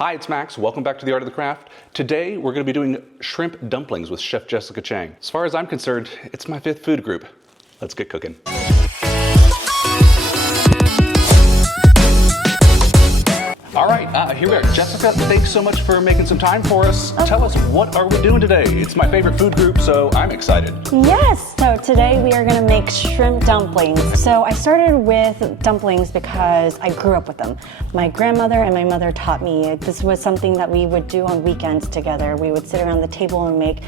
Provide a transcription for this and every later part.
Hi, it's Max. Welcome back to The Art of the Craft. Today, we're going to be doing shrimp dumplings with Chef Jessica Cheng. As far as I'm concerned, it's my fifth food group. Let's get cooking. All right, here we are. Jessica, thanks so much for making some time for us. Tell us, what are we doing today? It's my favorite food group, so I'm excited. Yes, so today we are gonna make shrimp dumplings. So I started with dumplings because I grew up with them. My grandmother and my mother taught me. This was something that we would do on weekends together. We would sit around the table and make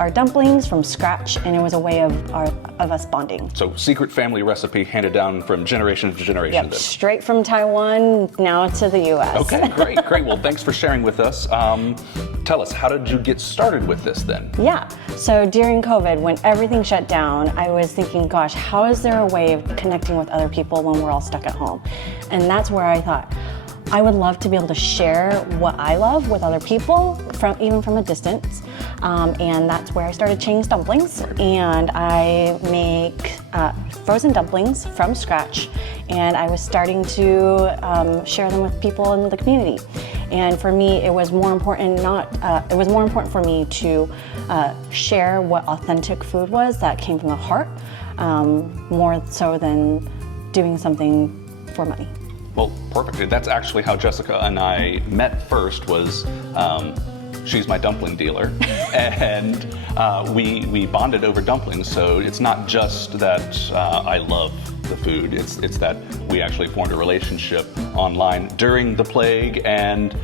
our dumplings from scratch, and it was a way of us bonding. So secret family recipe handed down from generation to generation. Yep, then. straight from Taiwan now to the US. Okay, great. Well, thanks for sharing with us. Tell us, how did you get started with this then? Yeah, so during COVID, when everything shut down, I was thinking, gosh, how is there a way of connecting with other people when we're all stuck at home? And that's where I thought, I would love to be able to share what I love with other people, even from a distance. And that's where I started Cheng's Dumplings. And I make frozen dumplings from scratch. And I was starting to share them with people in the community. And for me, it was more important for me to share what authentic food was that came from the heart, more so than doing something for money. Well, perfect. That's actually how Jessica and I met first. Was she's my dumpling dealer, and we bonded over dumplings. So it's not just that I love the food, it's that we actually formed a relationship online during the plague, and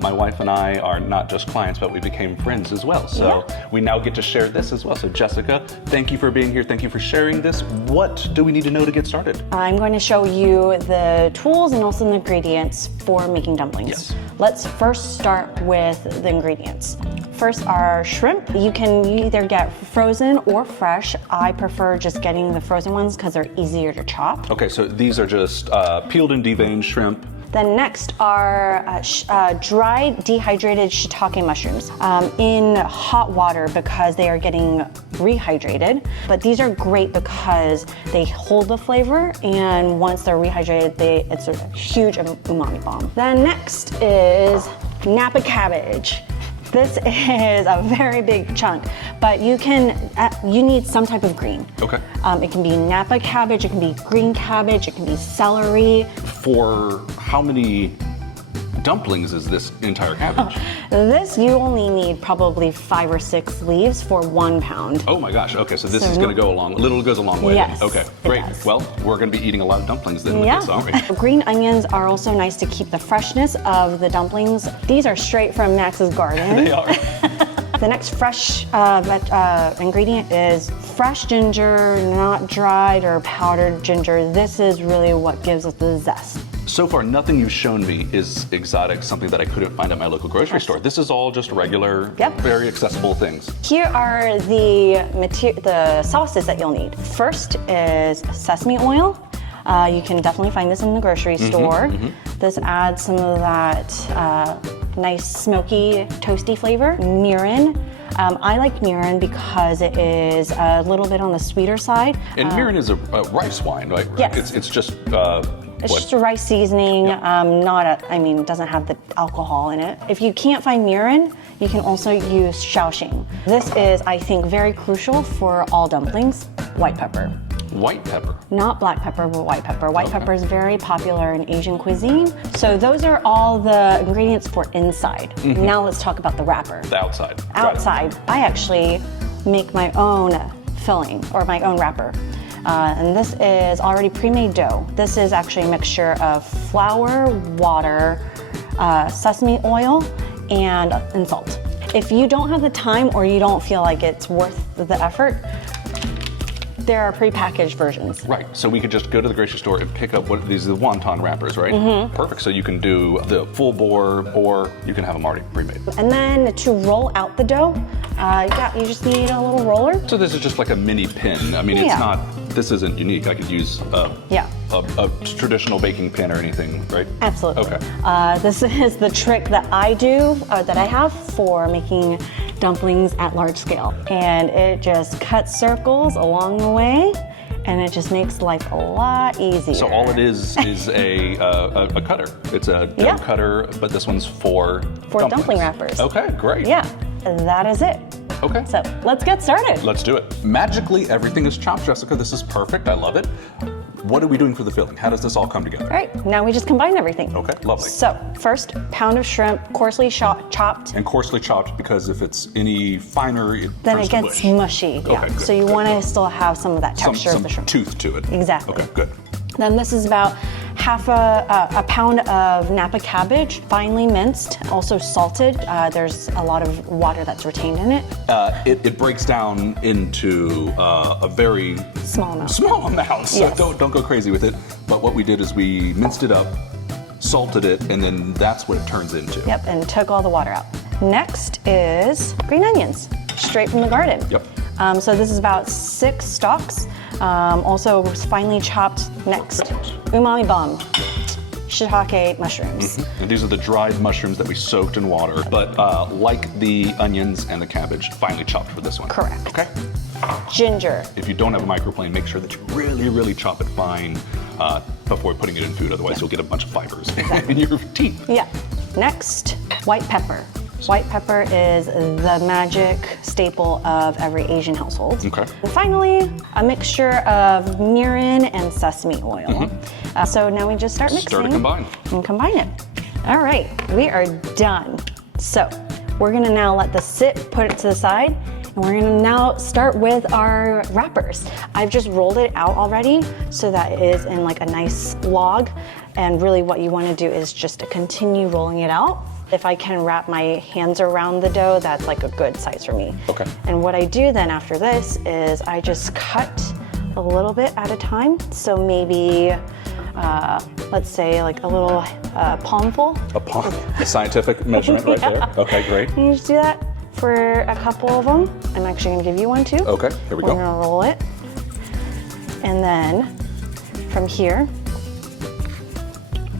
my wife and I are not just clients, but we became friends as well. So we now get to share this as well. So Jessica, thank you for being here. Thank you for sharing this. What do we need to know to get started? I'm going to show you the tools and also the ingredients for making dumplings. Yes. Let's first start with the ingredients. First, our shrimp. You can either get frozen or fresh. I prefer just getting the frozen ones because they're easier to chop. Okay, so these are just peeled and deveined shrimp. Then next are dried dehydrated shiitake mushrooms in hot water because they are getting rehydrated. But these are great because they hold the flavor, and once they're rehydrated, it's a huge umami bomb. Then next is Napa cabbage. This is a very big chunk, but you need some type of green. Okay. It can be Napa cabbage, it can be green cabbage, it can be celery. For how many dumplings is this entire cabbage? This, you only need probably 5 or 6 leaves for 1 pound. Oh my gosh, okay, so this is gonna go along, little goes a long way. Yes, then. Okay, great. does. Well, we're gonna be eating a lot of dumplings then with this, aren't we? Green onions are also nice to keep the freshness of the dumplings. These are straight from Max's garden. They are. The next fresh ingredient is fresh ginger, not dried or powdered ginger. This is really what gives us the zest. So far, nothing you've shown me is exotic, something that I couldn't find at my local grocery store. This is all just regular, very accessible things. Here are the sauces that you'll need. First is sesame oil. You can definitely find this in the grocery store. This adds some of that nice smoky, toasty flavor. Mirin. I like mirin because it is a little bit on the sweeter side. And mirin is a rice wine, right? Yes. It's just It's just a rice seasoning, it doesn't have the alcohol in it. If you can't find mirin, you can also use shaoxing. This is, I think, very crucial for all dumplings, white pepper. White pepper? Not black pepper, but white pepper. White pepper is very popular in Asian cuisine. So those are all the ingredients for inside. Now let's talk about the wrapper. The outside. Outside, I actually make my own filling, or my own wrapper. And this is already pre-made dough. This is actually a mixture of flour, water, sesame oil, and salt. If you don't have the time or you don't feel like it's worth the effort, there are prepackaged versions. Right, so we could just go to the grocery store and pick up these are the wonton wrappers, right? Perfect, so you can do the full bore, or you can have them already pre-made. And then to roll out the dough, you just need a little roller. So this is just like a mini pin. I mean, it's not, this isn't unique. I could use a traditional baking pin or anything, right? Absolutely. Okay. This is the trick that I do, that I have for making dumplings at large scale. And it just cuts circles along the way and it just makes life a lot easier. So all it is a cutter. It's a dough cutter, but this one's for dumpling wrappers. Okay, great. Yeah, that is it. Okay. So let's get started. Let's do it. Magically, everything is chopped, Jessica. This is perfect. I love it. What are we doing for the filling? How does this all come together? All right, now we just combine everything. Okay, lovely. So first, pound of shrimp, coarsely chopped. And coarsely chopped because if it's any finer, Then turns it to gets mush. mushy. Okay, Yeah. good, So you good, want to good. still have some of that texture some of the shrimp. tooth to it. Exactly. Okay, good. Then this is about half a pound of Napa cabbage, finely minced, also salted. There's a lot of water that's retained in it. It breaks down into a very Small amount. So Yes. don't go crazy with it. But what we did is we minced it up, salted it, and then that's what it turns into. Yep, and took all the water out. Next is green onions, straight from the garden. Yep. So this is about 6 stalks. Also finely chopped. Next, umami bomb, shiitake mushrooms. And these are the dried mushrooms that we soaked in water, but like the onions and the cabbage, finely chopped for this one. Correct. Okay. Ginger. If you don't have a microplane, make sure that you really chop it fine before putting it in food. Otherwise, you'll get a bunch of fibers in your teeth. Yeah. Next, white pepper. White pepper is the magic staple of every Asian household. Okay. And finally, a mixture of mirin and sesame oil. So now we just start mixing. Start to combine. And combine it. All right, we are done. So we're gonna now let this sit, put it to the side, and we're gonna now start with our wrappers. I've just rolled it out already so that it is in like a nice log. And really what you wanna do is just to continue rolling it out. If I can wrap my hands around the dough, that's like a good size for me. Okay. And what I do then after this is I just cut a little bit at a time. So maybe, let's say like a little palmful. A scientific measurement right there. Okay, great. And you just do that for a couple of them. I'm actually gonna give you one too. Okay, here we We're go. gonna roll it. And then from here,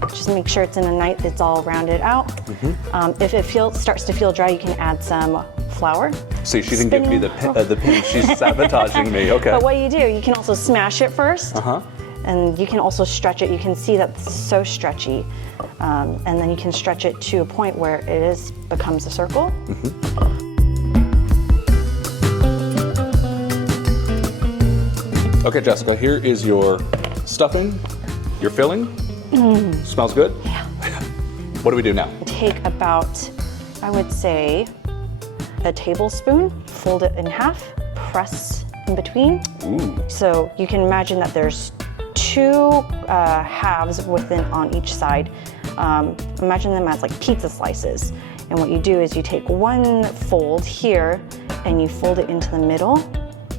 just make sure it's in a night that's all rounded out. If it starts to feel dry, you can add some flour. See, she didn't give me the pin. She's sabotaging me. Okay. But what you do, you can also smash it first. And you can also stretch it. You can see that it's so stretchy. And then you can stretch it to a point where it becomes a circle. Okay, Jessica, here is your stuffing, your filling. Smells good? Yeah. What do we do now? Take about, I would say, a tablespoon, fold it in half, press in between. Ooh. So you can imagine that there's 2 halves on each side. Imagine them as like pizza slices. And what you do is you take one fold here and you fold it into the middle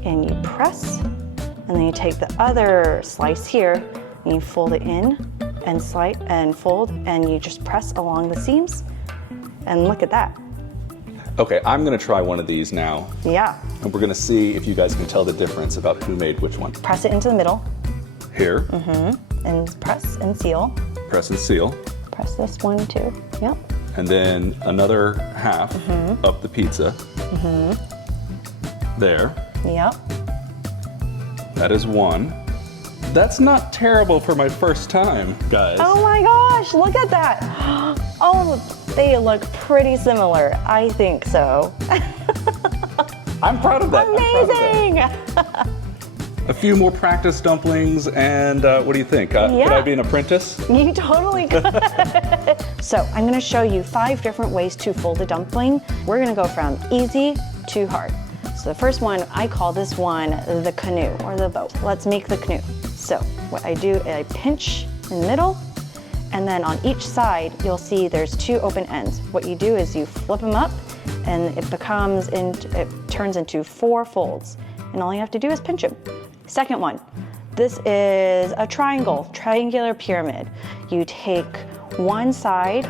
and you press. And then you take the other slice here and you fold it in and slide and fold and you just press along the seams. And look at that. Okay, I'm gonna try one of these now. Yeah. And we're gonna see if you guys can tell the difference about who made which one. Press it into the middle. Here. And press and seal. Press and seal. Press this one too. Yep. And then another half of the pizza. There. Yep. That is one. That's not terrible for my first time, guys. Oh my gosh, look at that. Oh, they look pretty similar. I think so. I'm proud of that. I'm proud of that. Amazing. A few more practice dumplings, and what do you think? Could I be an apprentice? You totally could. So I'm gonna show you 5 different ways to fold a dumpling. We're gonna go from easy to hard. So the first one, I call this one the canoe or the boat. Let's make the canoe. So what I do is I pinch in the middle, and then on each side, you'll see there's 2 open ends. What you do is you flip them up, and it turns into 4 folds. And all you have to do is pinch them. Second one, this is a triangular pyramid. You take one side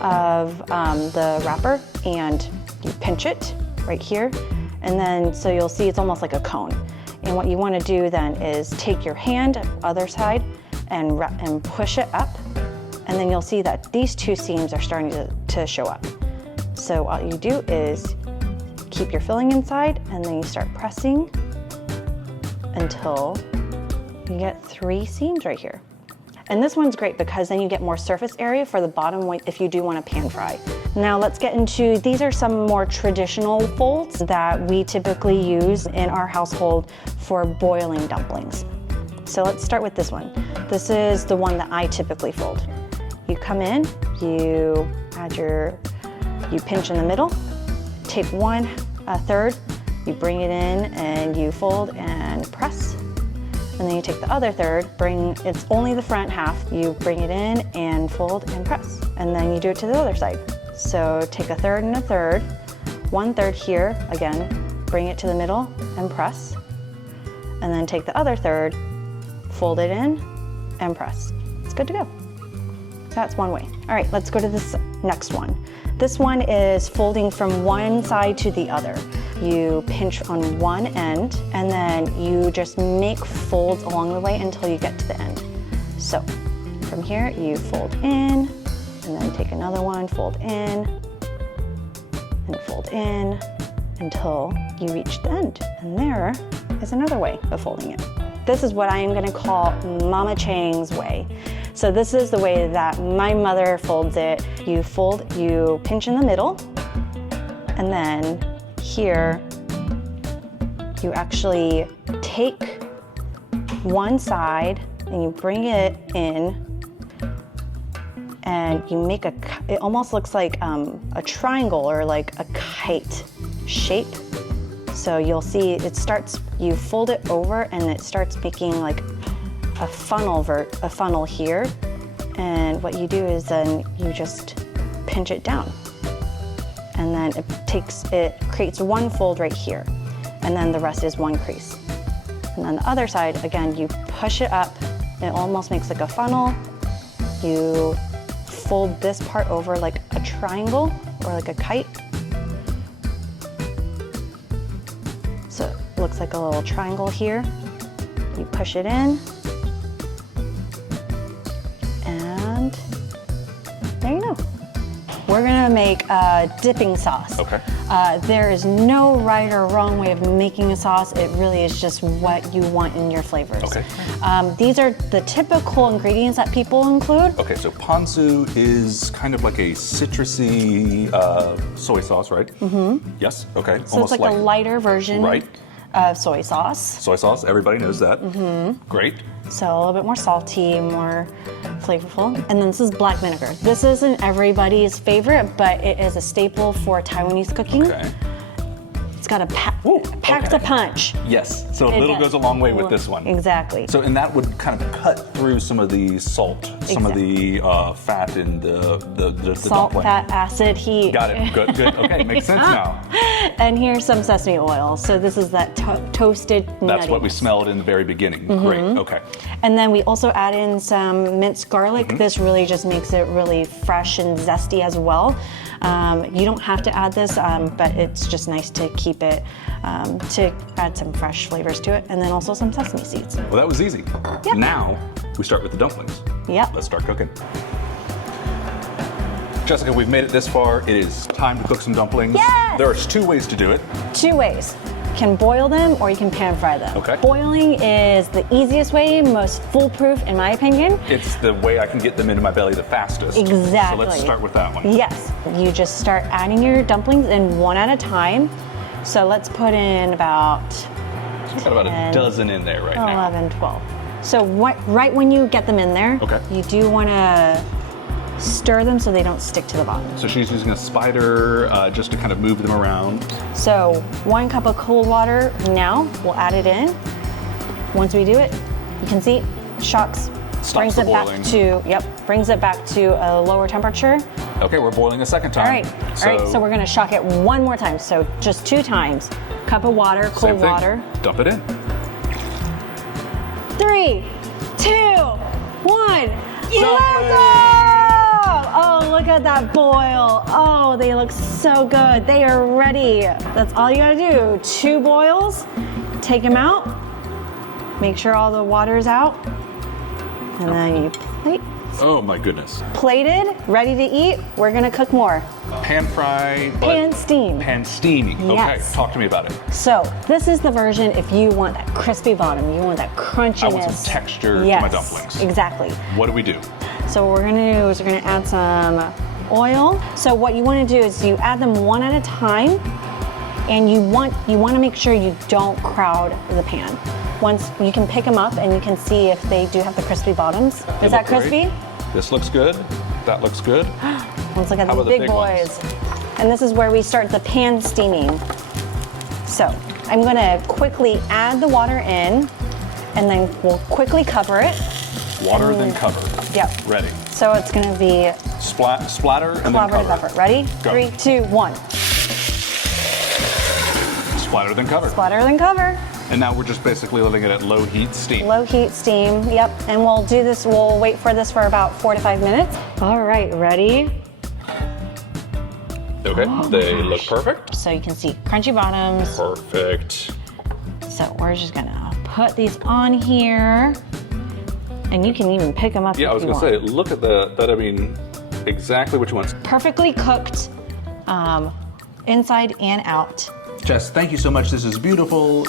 of the wrapper and you pinch it right here. And then, so you'll see it's almost like a cone. And what you want to do then is take your hand, other side, and push it up. And then you'll see that these 2 seams are starting to show up. So all you do is keep your filling inside, and then you start pressing until you get 3 seams right here. And this one's great because then you get more surface area for the bottom if you do want to pan fry. Now let's get into, these are some more traditional folds that we typically use in our household for boiling dumplings. So let's start with this one. This is the one that I typically fold. You come in, you pinch in the middle, take 1/3, you bring it in and you fold and press. And then you take the other third, it's only the front half, you bring it in and fold and press. And then you do it to the other side. So take 1/3 and 1/3, 1/3 here, again, bring it to the middle and press. And then take the other third, fold it in and press. It's good to go. That's one way. All right, let's go to this next one. This one is folding from one side to the other. You pinch on one end and then you just make folds along the way until you get to the end. So from here, you fold in and then take another one, fold in and fold in until you reach the end. And there is another way of folding it. This is what I am gonna call Mama Cheng's way. So this is the way that my mother folds it. You fold, you pinch in the middle, and then here, you actually take one side and you bring it in and you make it almost looks like a triangle or like a kite shape. So you'll see you fold it over and it starts making like a funnel here. And what you do is then you just pinch it down. And then it creates one fold right here. And then the rest is one crease. And then the other side, again, you push it up. It almost makes like a funnel. You fold this part over like a triangle or like a kite. So it looks like a little triangle here. You push it in. And there you go. We're gonna make a dipping sauce. Okay. There is no right or wrong way of making a sauce. It really is just what you want in your flavors. Okay. These are the typical ingredients that people include. Okay, so ponzu is kind of like a citrusy soy sauce, right? Mm-hmm. Yes, okay. So it's like a lighter version of soy sauce. Soy sauce, everybody knows that. Mm-hmm. Great. So a little bit more salty, more flavorful. And then this is black vinegar. This isn't everybody's favorite, but it is a staple for Taiwanese cooking. Okay. It's got a packs a punch. Yes, so a little goes a long way with this one. Exactly. So, and that would kind of cut through some of the salt, some of the fat in the Salt, dumpling. fat, acid, heat. Got it, good, good. Okay, makes sense now. And here's some sesame oil. So this is that toasted That's nutty. what we smelled in the very beginning. Mm-hmm. Great, okay. And then we also add in some minced garlic. Mm-hmm. This really just makes it really fresh and zesty as well. You don't have to add this, but it's just nice to keep it, to add some fresh flavors to it. And then also some sesame seeds. Well, that was easy. Yep. Now, we start with the dumplings. Yep. Let's start cooking. Jessica, we've made it this far. It is time to cook some dumplings. Yes! There's 2 ways to do it. 2 ways. You can boil them or you can pan fry them. Okay. Boiling is the easiest way, most foolproof in my opinion. It's the way I can get them into my belly the fastest. Exactly. So let's start with that one. Yes. You just start adding your dumplings in one at a time. So let's put in about We've got about a dozen in there right now. 11, 12. So right when you get them in there, Okay. you do want to stir them so they don't stick to the bottom. So she's using a spider just to kind of move them around. So 1 cup of cold water now, we'll add it in. Once we do it, you can see shocks, brings the it back boiling. brings it back to a lower temperature. Okay, we're boiling a second time. All right, so we're gonna shock it 1 more time. So just 2 times. Cup of water, same cold thing. water. Dump it in. 3, 2, 1. Oh, look at that boil. Oh, they look so good. They are ready. That's all you gotta do. 2 boils, take them out, make sure all the water is out, and then you plate, Oh my goodness. Plated, ready to eat. We're gonna cook more. Pan fry, but Pan steam. pan steaming. Yes. Okay, talk to me about it. So this is the version if you want that crispy bottom, you want that crunchiness. I want some texture Yes, to my dumplings. Exactly. What do we do? So what we're gonna do is we're gonna add some oil. So what you wanna do is you add them one at a time, and you want to make sure you don't crowd the pan. Once you can pick them up and you can see if they do have the crispy bottoms. Is that crispy? Great. This looks good. That looks good. Let's look at How the about the big big boys. And this is where we start the pan steaming. So I'm gonna quickly add the water in, and then we'll quickly cover it. Water, then cover. Yep. Ready. So it's gonna be Splatter and then cover. Ready? Go. 3, 2, 1. Splatter, then cover. Splatter, then cover. And now we're just basically letting it at low heat steam. Low heat steam, yep. And we'll do this, we'll wait for this for about 4 to 5 minutes. All right, ready? Okay, they look perfect. So you can see crunchy bottoms. Perfect. So we're just gonna put these on here. And you can even pick them up Yeah, I if was you gonna want. say, look at that, I mean, exactly what you want. Perfectly cooked, inside and out. Jess, thank you so much. This is beautiful.